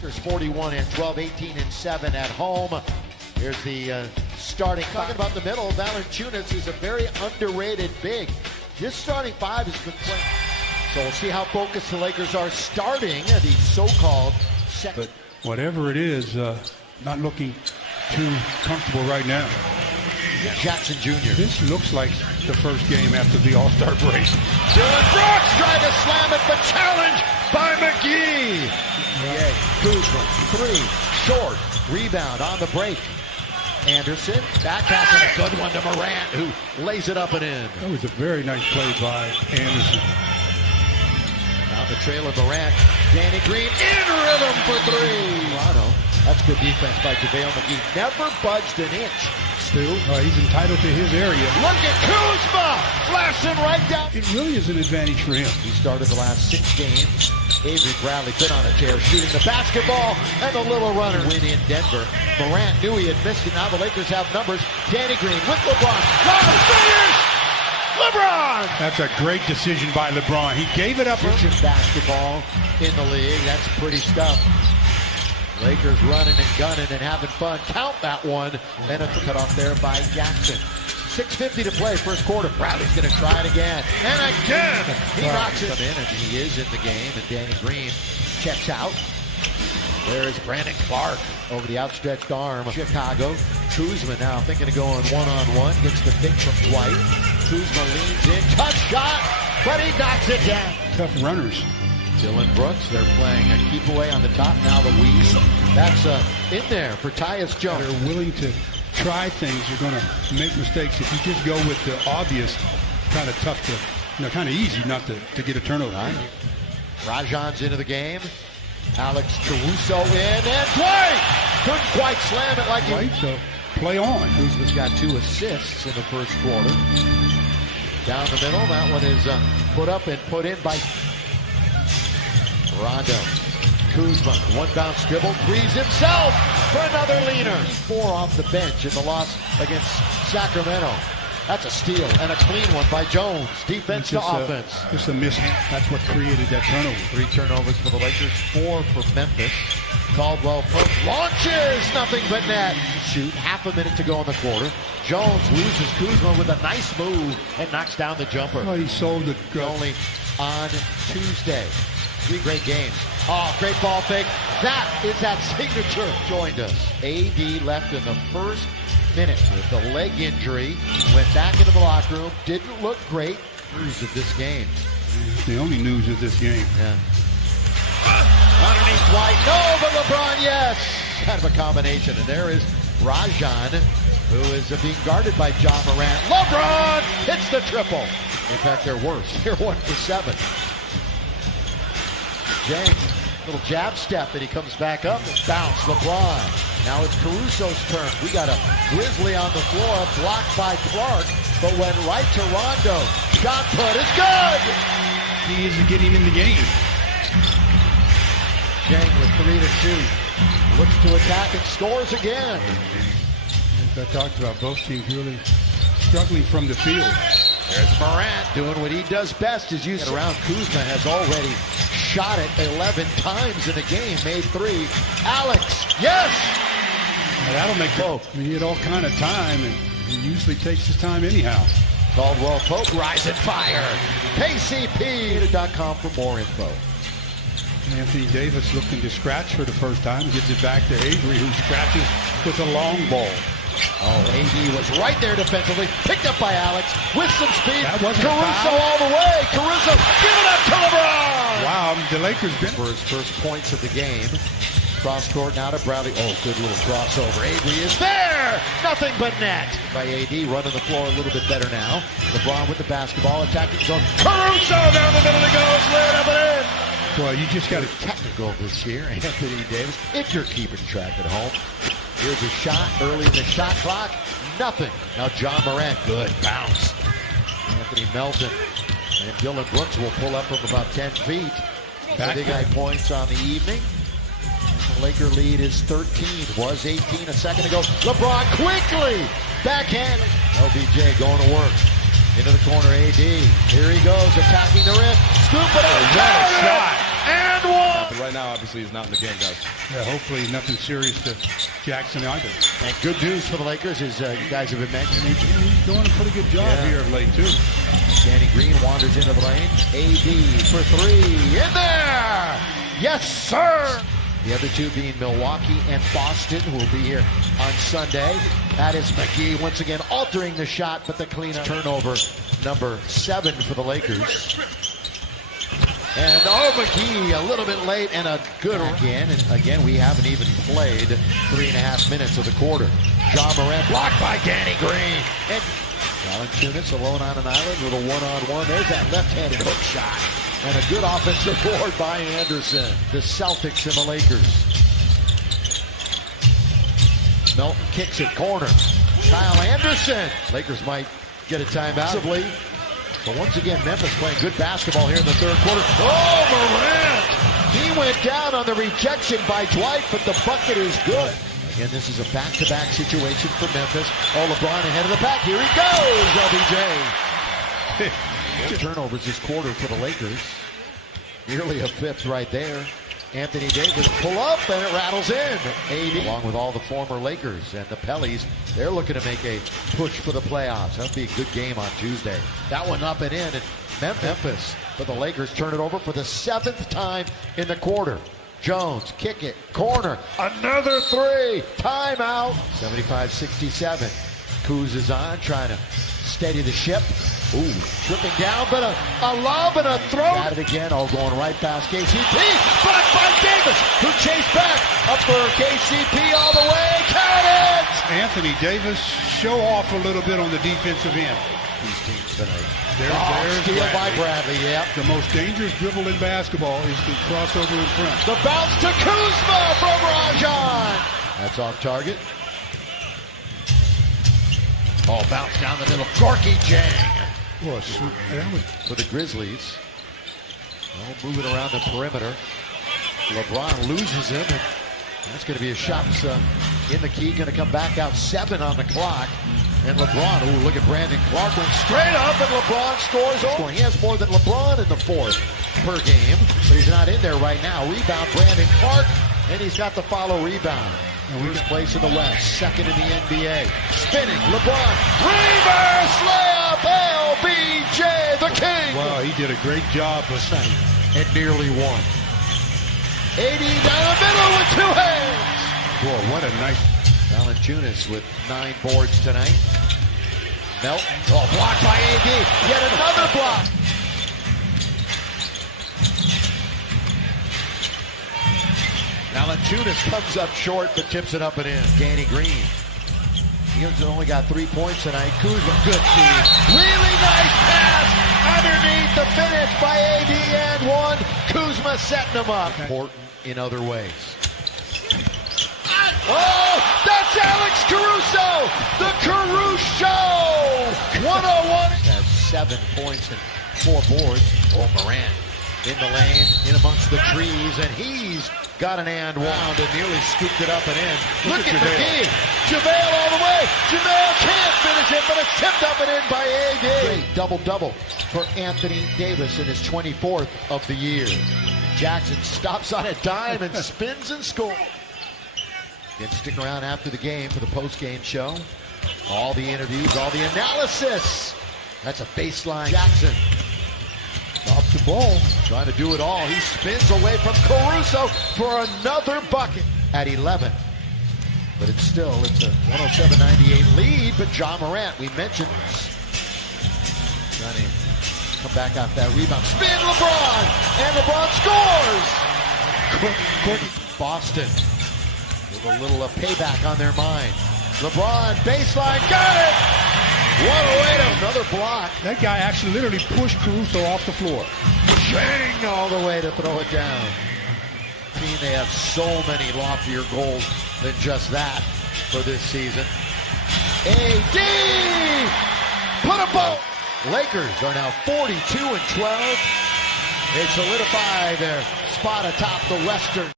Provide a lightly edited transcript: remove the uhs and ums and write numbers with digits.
There's 41 and 12, 18 and 7 at home. Here's the starting. Talking about the middle, Valanciunas is a very underrated big. This starting five has been playing. So we'll see how focused the Lakers are starting the so-called second. But whatever it is, not looking too comfortable right now. Jackson Jr. This looks like the first game after the All-Star break. Dylan Brooks tried to slam it, but challenged by McGee. Kuzma, three, short, rebound on the break. Anderson, back pass, and a good one to Morant, who lays it up and in. That was a very nice play by Anderson. On the trail of Morant, Danny Green in rhythm for three. Toronto, that's good defense by JaVale McGee. Never budged an inch. Stu. He's entitled to his area. Look at Kuzma flashing right down. It really is an advantage for him. He started the last 6 games. Avery Bradley been on a tear, shooting the basketball, and the little runner win in Denver. Morant knew he had missed it. Now the Lakers have numbers. Danny Green with LeBron. Finish! LeBron! That's a great decision by LeBron. He gave it up. Basketball in the league. That's pretty stuff. Lakers running and gunning and having fun. Count that one. And it's cut off there by Jackson. 6:50 to play, first quarter. Bradley's going to try it again. And again! He knocks it in, and he is in the game. And Danny Green checks out. There's Brandon Clark over the outstretched arm. Chicago. Kuzma now thinking of going one-on-one. Gets the pick from Dwight. Kuzma leans in. Tough shot, but he knocks it down. Tough runners. Dylan Brooks, they're playing a keep away on the top. Now the weave. That's in there for Tyus Jones. They're willing to try things. You're going to make mistakes. If you just go with the obvious, kind of tough to, kind of easy not to get a turnover. Right. Rajon's into the game. Alex Caruso in, and Dwight couldn't quite slam it like right, so play on. Kuzma's got 2 assists in the first quarter. Down the middle, that one is put up and put in by Rondo. Kuzma, one bounce dribble, threes himself for another leaner. 4 off the bench in the loss against Sacramento. That's a steal and a clean one by Jones. Defense to offense. Just a miss. That's what created that turnover. 3 turnovers for the Lakers, 4 for Memphis. Caldwell Pope launches, nothing but net. Shoot, half a minute to go in the quarter. Jones loses Kuzma with a nice move and knocks down the jumper. Oh, he sold it. Only on Tuesday. 3 great games. Oh, great ball fake. That is that signature. Joined us. AD left in the first minute with the leg injury. Went back into the locker room. Didn't look great. News of this game. The only news of this game. Yeah. Underneath White. No, but LeBron, yes. Kind of a combination. And there is Rajon, who is being guarded by John Morant. LeBron hits the triple. In fact, they're worse. They're 1 for 7. James, little jab step, and he comes back up and bounce. LeBron. Now it's Caruso's turn. We got a Grizzly on the floor, blocked by Clark, but went right to Rondo. Shot put is good. He is getting in the game. James with 3 to shoot. Looks to attack and scores again. As I talked about, both teams really struggling from the field. There's Morant doing what he does best, is use it around. Kuzma has already shot it 11 times in a game, made 3. Alex, yes! Now that'll make both. He had all kind of time, and he usually takes his time anyhow. Caldwell Pope, rise and fire. KCP.com for more info. Anthony Davis looking to scratch for the first time. Gives it back to Avery, who scratches with a long ball. Oh, AD was right there defensively. Picked up by Alex with some speed. That wasn't Caruso all the way. Caruso, give it up to LeBron! Wow, the Lakers been for his first points of the game. Cross court now to Bradley. Oh, good little crossover. Avery is there! Nothing but net. By AD, running the floor a little bit better now. LeBron with the basketball, attacking zone. Caruso down the middle he goes, laying up and in. Well, you just got to technical this year, Anthony Davis, if you're keeping track at home. Here's a shot early in the shot clock. Nothing. Now John Morant, good bounce. Anthony Melton and Dylan Brooks will pull up from about 10 feet. Big high points on the evening. The Laker lead is 13. Was 18 a second ago. LeBron quickly backhand. LBJ going to work. Into the corner, AD. Here he goes, attacking the rim. Scoop it up. What a shot. And one. but right now, obviously, he's not in the game, guys. Yeah, hopefully nothing serious to Jackson either. And good news for the Lakers is you guys have been mentioning. He's doing a pretty good job here of late, too. Danny Green wanders into the lane. AD for three. In there! Yes, sir! The other two being Milwaukee and Boston, who will be here on Sunday. That is McGee once again altering the shot, but the cleanup. Turnover number 7 for the Lakers. And McGee a little bit late and a good again. And again, we haven't even played 3.5 minutes of the quarter. Ja Morant blocked by Danny Green. And Valanciunas alone on an island with a one-on-one. There's that left-handed hook shot. And a good offensive board by Anderson. The Celtics and the Lakers. Melton kicks it, corner. Kyle Anderson. Lakers might get a timeout. Possibly. But once again, Memphis playing good basketball here in the third quarter. Oh, Morant! He went down on the rejection by Dwight, but the bucket is good. Again, this is a back-to-back situation for Memphis. Oh, LeBron ahead of the pack. Here he goes, LBJ. Turnovers this quarter for the Lakers. Nearly a fifth right there. Anthony Davis pull up and it rattles in. AD, along with all the former Lakers and the Pellies, they're looking to make a push for the playoffs. That'll be a good game on Tuesday. That one up and in. And Memphis, but the Lakers turn it over for the 7th time in the quarter. Jones, kick it, corner, another three, timeout. 75-67. Kuz is on, trying to steady the ship. Ooh, tripping down, but a lob and a throw. Got it again, going right past KCP. Blocked by Davis, who chased back. Up for KCP all the way, count it! Anthony Davis, show off a little bit on the defensive end. These teams tonight. There's steal by Bradley, yep. The most dangerous dribble in basketball is the crossover in front. The bounce to Kuzma from Rajon. That's off target. Bounce down the middle. Gorky Jang. Boy, for the Grizzlies. Moving around the perimeter. LeBron loses him, and that's going to be a shot in the key. Going to come back out 7 on the clock. And LeBron, look at Brandon Clark, went straight up, and LeBron scores over. He has more than LeBron in the 4th per game, but he's not in there right now. Rebound, Brandon Clark, and he's got the follow rebound. First place in the West, 2nd in the NBA. Spinning, LeBron, reverse layup, LBJ, the king. Wow, he did a great job last night. And nearly won. 80 down the middle with 2 hands. Boy, what a nice. Valanciunas with 9 boards tonight. Melton, blocked by AD. Yet another block. Valanciunas comes up short, but tips it up and in. Danny Green. He only got 3 points tonight. Kuzma, good feed. Really nice pass underneath the finish by AD and 1. Kuzma setting him up. Important in other ways. Oh, that's Alex Caruso! The Caruso! 101. Has 7 points and 4 boards. Morant in the lane, in amongst the trees, and he's got an and one and nearly scooped it up and in. Look at McGee. JaVale all the way. JaVale can't finish it, but it's tipped up and in by AD. Great double-double for Anthony Davis in his 24th of the year. Jackson stops on a dime and spins and scores. Again, stick around after the game for the post-game show. All the interviews, all the analysis. That's a baseline. Jackson. Off the ball, trying to do it all. He spins away from Caruso for another bucket at 11. But it's a 107-98 lead. But Ja Morant, we mentioned, trying to come back off that rebound. Spin LeBron, and LeBron scores. Boston with a little payback on their mind. LeBron baseline, got it. What a way to another block. That guy actually literally pushed Caruso off the floor. Bang all the way to throw it down. Team, they have so many loftier goals than just that for this season. AD! Put a ball! Lakers are now 42-12. They solidify their spot atop the Western.